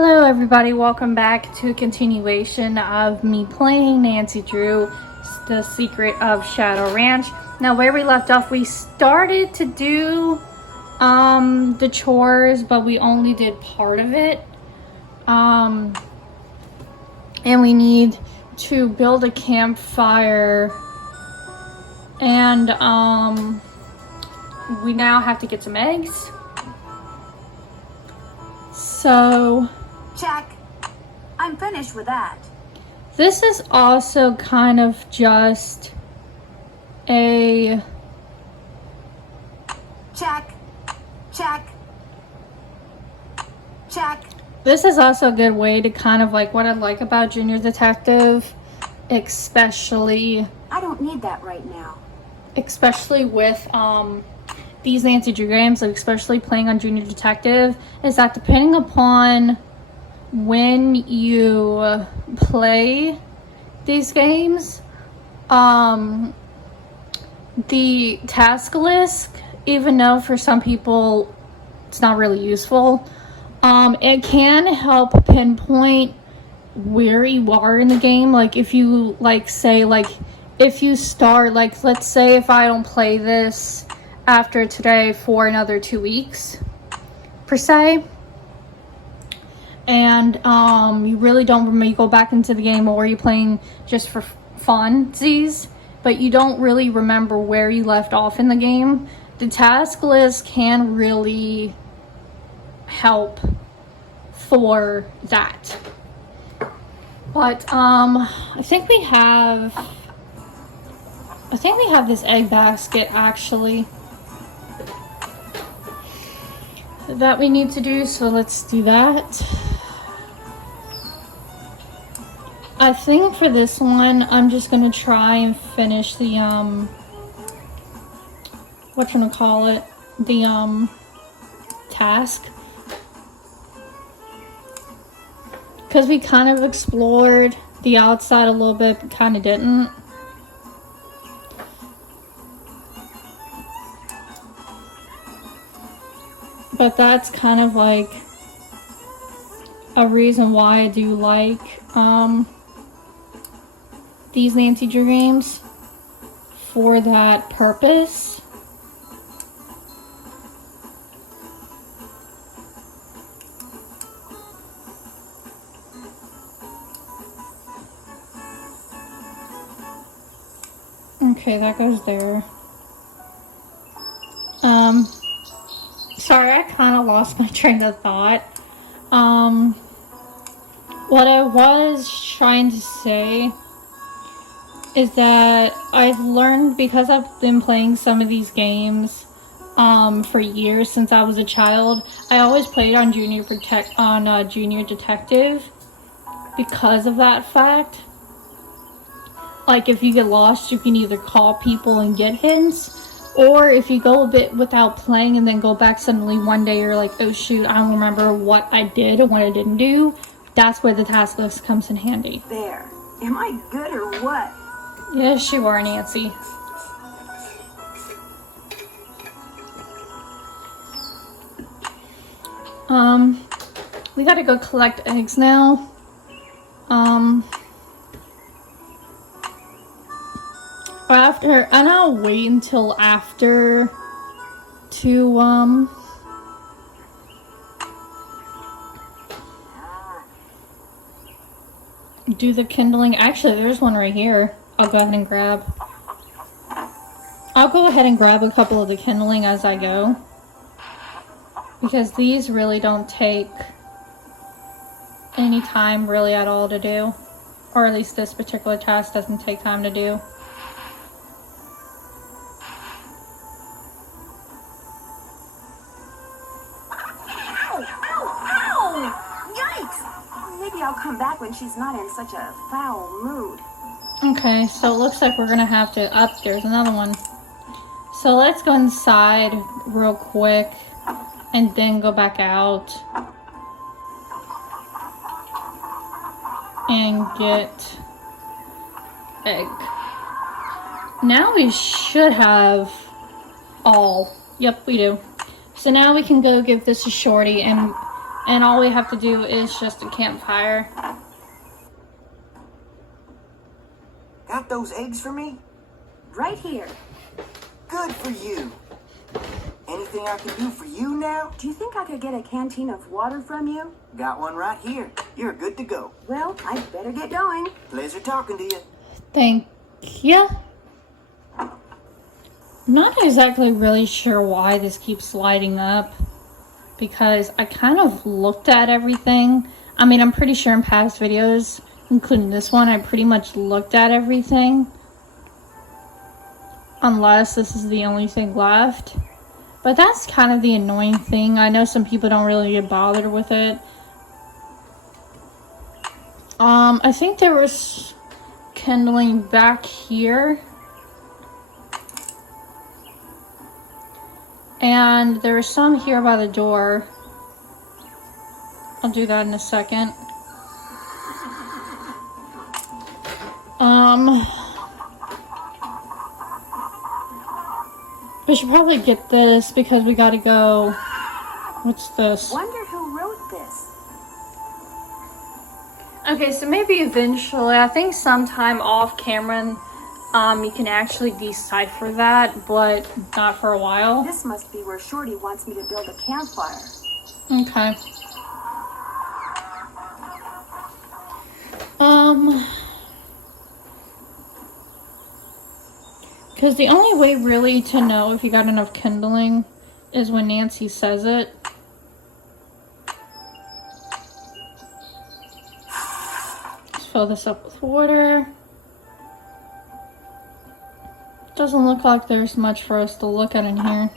Hello everybody, welcome back to a continuation of me playing Nancy Drew, The Secret of Shadow Ranch. Now where we left off, we started to do the chores, but we only did part of it. And we need to build a campfire, and we now have to get some eggs. So check. I'm finished with that. This is also kind of just a check. This is also a good way to kind of like what I like about Junior Detective, especially I don't need that right now. Especially with these Nancy Drew games, like especially playing on Junior Detective, is that depending upon when you play these games, the task list, even though for some people it's not really useful, it can help pinpoint where you are in the game. Like if you if you start, like let's say if I don't play this after today for another 2 weeks per se, and you really don't remember, you go back into the game, or you're playing just for funsies, but you don't really remember where you left off in the game, the task list can really help for that. But I think we have this egg basket actually that we need to do, so let's do that. I think for this one I'm just gonna try and finish the task, because we kind of explored the outside a little bit but kind of didn't. But that's kind of like a reason why I do like these Nancy Drew games, for that purpose. Okay, that goes there. Sorry, I kind of lost my train of thought. What I was trying to say is that I've learned, because I've been playing some of these games for years since I was a child. I always played on Junior Detective because of that fact. Like if you get lost, you can either call people and get hints, or if you go a bit without playing and then go back suddenly one day, you're like, oh shoot, I don't remember what I did and what I didn't do. That's where the task list comes in handy. There. Am I good or what? Yes, you are, Nancy. We gotta go collect eggs now. And I'll wait until after to do the kindling. Actually, there's one right here. I'll go ahead and grab a couple of the kindling as I go, because these really don't take any time really at all to do, or at least this particular task doesn't take time to do. I'll come back when she's not in such a foul mood. Okay, so it looks like we're gonna have to there's another one. So let's go inside real quick and then go back out and get egg. Now we should have all. Yep, we do. So now we can go give this a shorty and And all we have to do is just a campfire. Got those eggs for me? Right here. Good for you. Anything I can do for you now? Do you think I could get a canteen of water from you? Got one right here. You're good to go. Well, I'd better get going. Pleasure talking to you. Thank you. Not exactly really sure why this keeps lighting up, because I kind of looked at everything. I mean, I'm pretty sure in past videos, including this one, I pretty much looked at everything. Unless this is the only thing left. But that's kind of the annoying thing. I know some people don't really get bothered with it. I think there was kindling back here. And there's some here by the door. I'll do that in a second. We should probably get this because we gotta go. What's this? Wonder who wrote this. Okay, so maybe eventually, I think sometime off camera, you can actually decipher that, but not for a while. This must be where Shorty wants me to build a campfire. Okay. Because the only way really to know if you got enough kindling is when Nancy says it. Let's fill this up with water. Doesn't look like there's much for us to look at in here.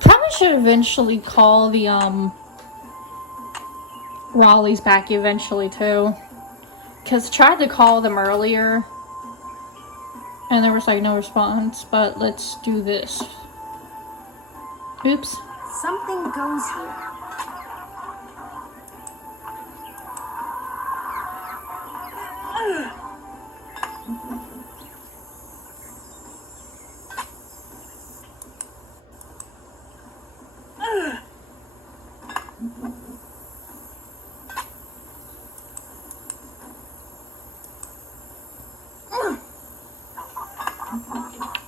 Probably should eventually call the Raleighs back eventually too, because tried to call them earlier and there was like no response. But let's do this. Oops. Something goes here.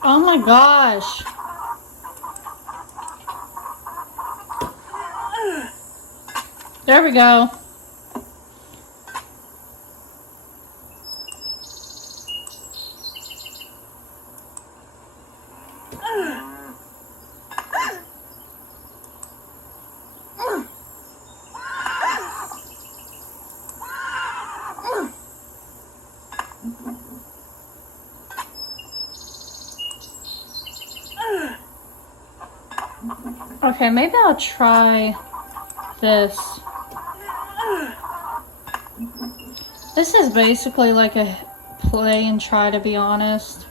Oh my gosh. There we go. Okay, maybe I'll try this. This is basically like a play and try, to be honest.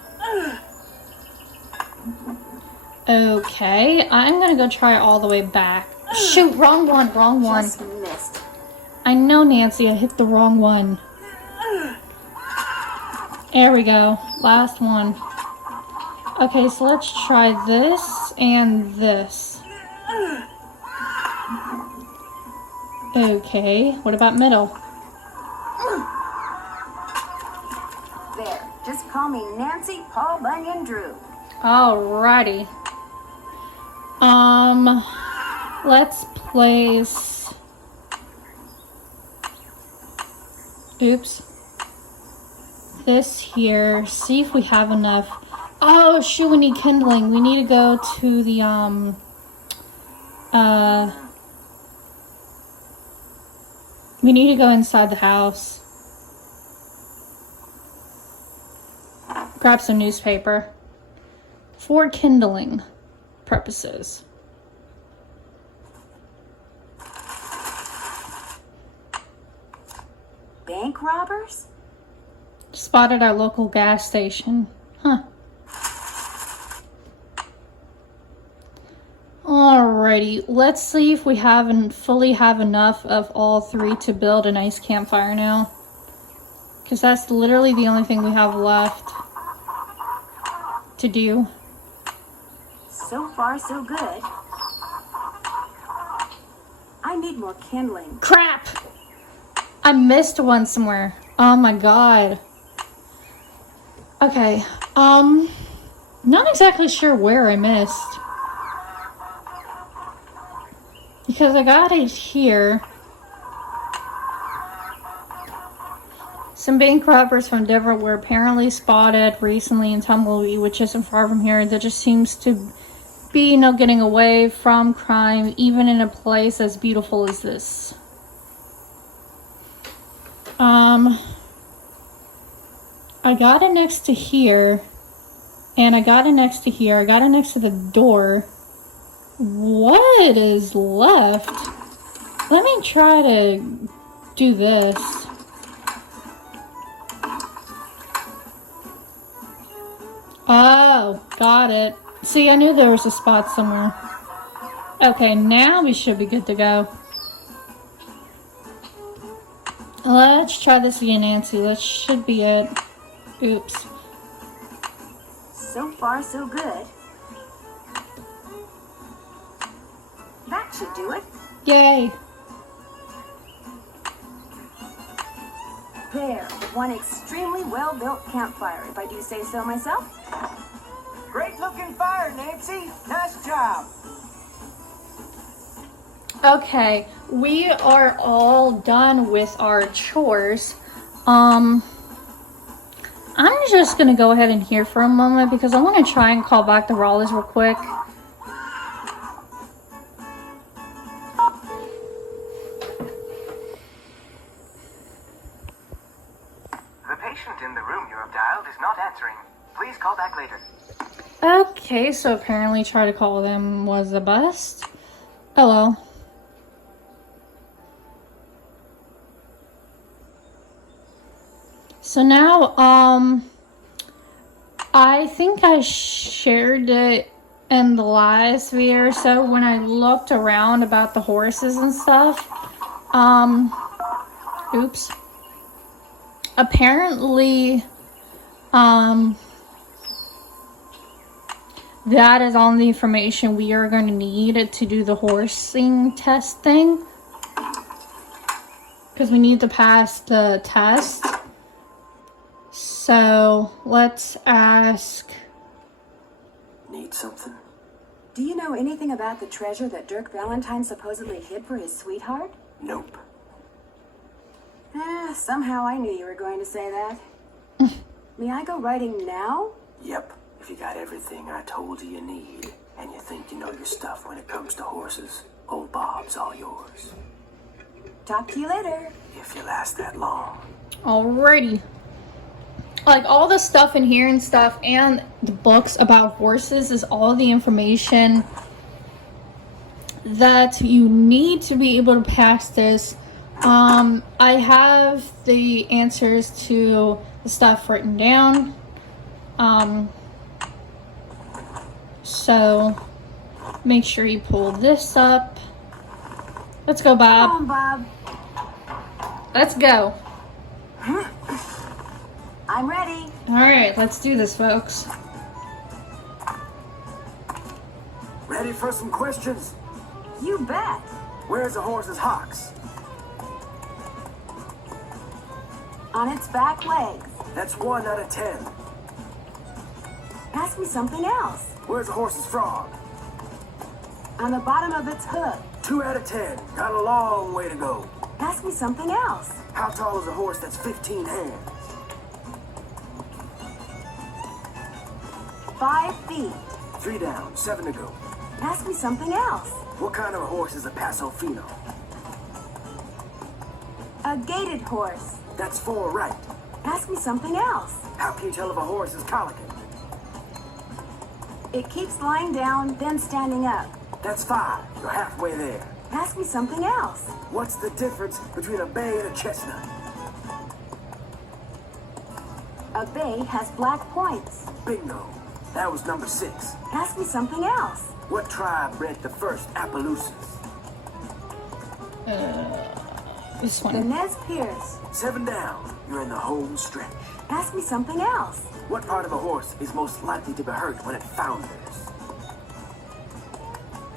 Okay, I'm gonna go try all the way back. Shoot, wrong one, wrong one. Just missed. I know, Nancy, I hit the wrong one. There we go, last one. Okay, so let's try this and this. Okay, what about middle? There. Just call me Nancy Paul Bunyan Drew. Alrighty. Let's place... Oops. This here. See if we have enough. Oh, shoot, we need kindling. We need to go to the, we need to go inside the house. Grab some newspaper. For kindling purposes. Bank robbers? Spotted our local gas station. Huh. Alrighty, let's see if we fully have enough of all three to build a nice campfire now. Because that's literally the only thing we have left to do. So far, so good. I need more kindling. Crap! I missed one somewhere. Oh my god. Okay, not exactly sure where I missed. Because I got it here. Some bank robbers from Denver were apparently spotted recently in Tumblr, which isn't far from here. There just seems to be no getting away from crime, even in a place as beautiful as this. I got it next to here, and I got it next to here. I got it next to the door. What is left? Let me try to do this. Oh, got it. See, I knew there was a spot somewhere. Okay, now we should be good to go. Let's try this again, Nancy. That should be it. Oops. So far, so good. That should do it. Yay. There, one extremely well-built campfire, if I do say so myself. Great looking fire, Nancy. Nice job. Okay, we are all done with our chores. I'm just gonna go ahead and here for a moment because I want to try and call back the Raleighs real quick. The patient in the room you have dialed is not answering. Please call back later. Okay, so apparently try to call them was a bust. Oh well. So now, I think I shared it in the last video, so when I looked around about the horses and stuff, oops. Apparently, that is all the information we are going to need to do the horsing test thing. Because we need to pass the test. So, let's ask... Need something? Do you know anything about the treasure that Dirk Valentine supposedly hid for his sweetheart? Nope. Somehow I knew you were going to say that. May I go riding now? Yep. If you got everything I told you need, and you think you know your stuff when it comes to horses, old Bob's all yours. Talk to you later. If you last that long. Alrighty. Like, all the stuff in here and stuff, and the books about horses is all the information that you need to be able to pass this. I have the answers to the stuff written down. So make sure you pull this up. Let's go, Bob. Come on, Bob. Let's go. I'm ready. Alright, let's do this, folks. Ready for some questions? You bet. Where's the horse's hocks? On its back legs. That's 1 out of 10. Ask me something else. Where's the horse's frog? On the bottom of its hook. 2 out of 10. Got a long way to go. Ask me something else. How tall is a horse that's 15 hands? 5 feet. 3 down, 7 to go. Ask me something else. What kind of a horse is a Paso Fino? A gaited horse. That's 4 right. Ask me something else. How can you tell if a horse is colicky? It keeps lying down, then standing up. That's 5. You're halfway there. Ask me something else. What's the difference between a bay and a chestnut? A bay has black points. Bingo. That was number 6. Ask me something else. What tribe bred the first Appaloosas? This The one. Nez Perce. 7 down. You're in the home stretch. Ask me something else. What part of a horse is most likely to be hurt when it founders?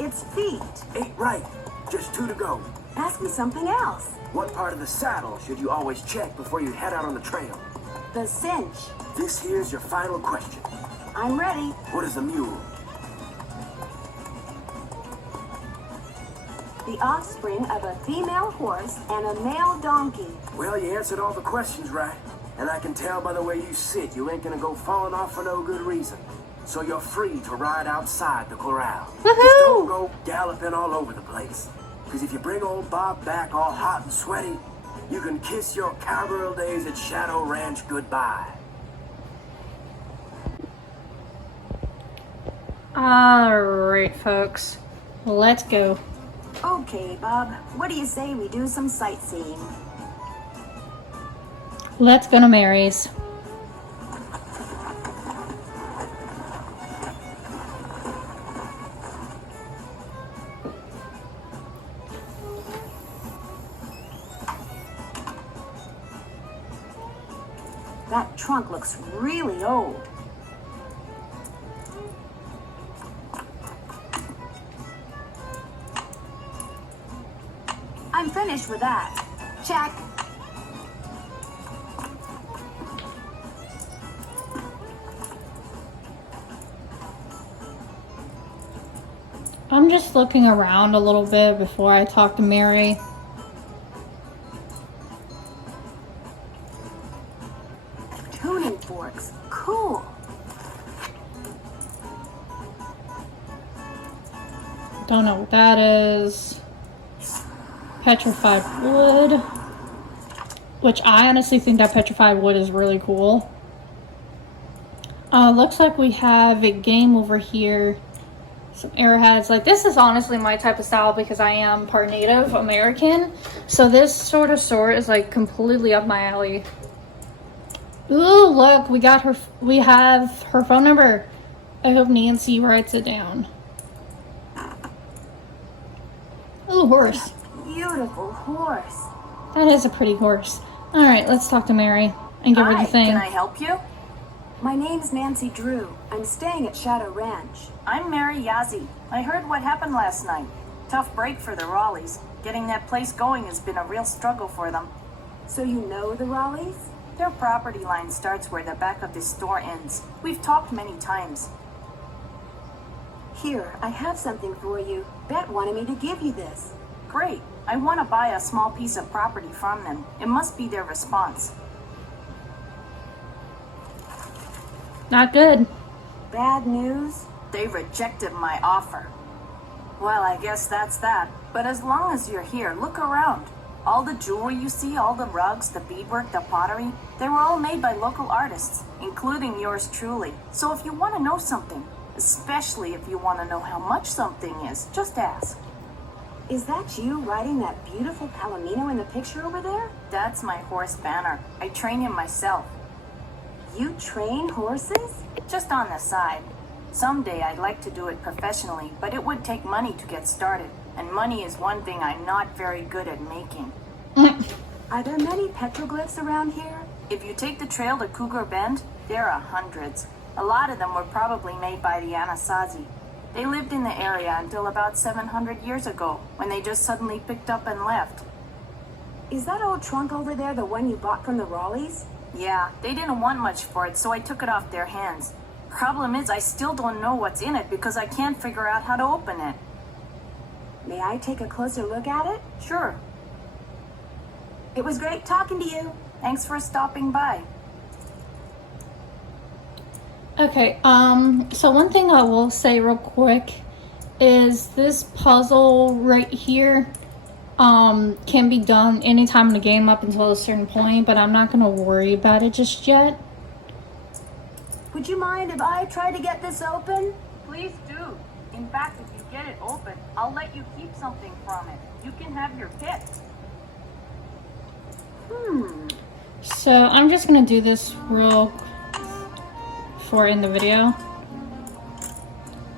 Its feet. Ain't right. Just 2 to go. Ask me something else. What part of the saddle should you always check before you head out on the trail? The cinch. This here's your final question. I'm ready. What is a mule? The offspring of a female horse and a male donkey. Well, you answered all the questions right. And I can tell by the way you sit, you ain't gonna go falling off for no good reason. So you're free to ride outside the corral. Just don't go galloping all over the place. Because if you bring old Bob back all hot and sweaty, you can kiss your cowgirl days at Shadow Ranch goodbye. Alright, folks. Let's go. Okay, Bob. What do you say we do some sightseeing? Let's go to Mary's. That trunk looks really old. I'm finished with that. Check. I'm just looking around a little bit before I talk to Mary. Tuning forks. Cool. Don't know what that is. Petrified wood. Which I honestly think that petrified wood is really cool. Looks like we have a game over here. Some arrowheads. Like, this is honestly my type of style because I am part Native American. So this sort of sword is like completely up my alley. Ooh, look, we got her. We have her phone number. I hope Nancy writes it down. Ooh, horse. Beautiful horse. That is a pretty horse. All right, let's talk to Mary and give her the thing. Can I help you? My name's Nancy Drew. I'm staying at Shadow Ranch. I'm Mary Yazzie. I heard what happened last night. Tough break for the Raleighs. Getting that place going has been a real struggle for them. So you know the Raleighs? Their property line starts where the back of the store ends. We've talked many times. Here, I have something for you. Bet wanted me to give you this. Great. I want to buy a small piece of property from them. It must be their response. Not good. Bad news? They rejected my offer. Well, I guess that's that. But as long as you're here, look around. All the jewelry you see, all the rugs, the beadwork, the pottery, they were all made by local artists, including yours truly. So if you want to know something, especially if you want to know how much something is, just ask. Is that you riding that beautiful palomino in the picture over there? That's my horse Banner. I train him myself. You train horses? Just on the side. Someday I'd like to do it professionally, but it would take money to get started. And money is one thing I'm not very good at making. Are there many petroglyphs around here? If you take the trail to Cougar Bend, there are hundreds. A lot of them were probably made by the Anasazi. They lived in the area until about 700 years ago, when they just suddenly picked up and left. Is that old trunk over there the one you bought from the Raleighs? Yeah, they didn't want much for it, so I took it off their hands. Problem is, I still don't know what's in it because I can't figure out how to open it. May I take a closer look at it? Sure. It was great talking to you. Thanks for stopping by. Okay, so one thing I will say real quick is this puzzle right here can be done anytime in the game up until a certain point, but I'm not going to worry about it just yet. Would you mind if I try to get this open? Please do. In fact, if you get it open, I'll let you keep something from it. You can have your pick. So I'm just going to do this real for in the video.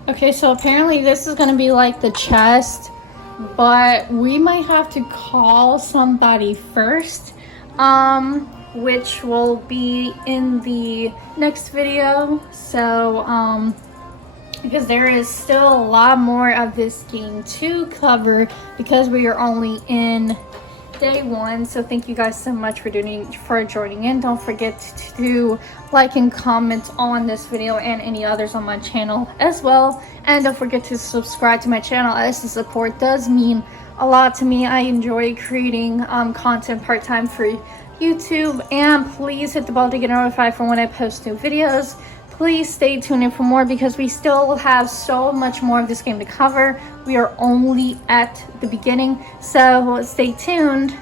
Okay, so apparently this is going to be like the chest, but we might have to call somebody first. which will be in the next video. So because there is still a lot more of this game to cover because we are only in day 1. So thank you guys so much for joining in. Don't forget to like and comment on this video and any others on my channel as well, and don't forget to subscribe to my channel, as the support does mean a lot to me. I enjoy creating content part-time for YouTube, and please hit the bell to get notified for when I post new videos. Please stay tuned in for more because we still have so much more of this game to cover. We are only at the beginning, so stay tuned.